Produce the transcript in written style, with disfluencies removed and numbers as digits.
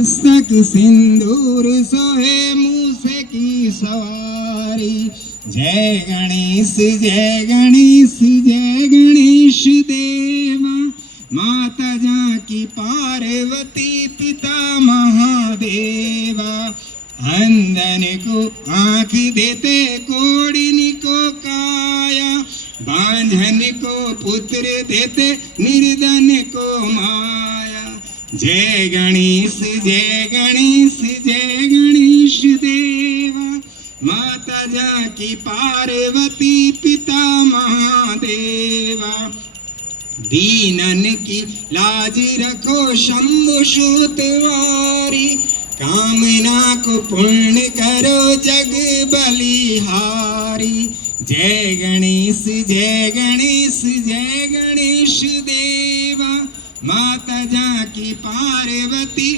मस्तक सिंदूर सोहे मूसे की सवारी। जय गणेश जय गणेश जय गणेश देवा। माता जानकी पार्वती पिता महादेवा। अंधन को आँख देते कोढ़िन को काया। बांझन को पुत्र देते निर्धन को माया। जय गणेश जय गणेश जय गणेश देवा। माता जानकी पार्वती पिता महादेवा। दीनन की लाज रखो शंभु सूतवारी। कामना को पूर्ण करो जग बलिहारी। जय गणेश जय गणेश जय गणेश देवा। माता जानकी पार्वती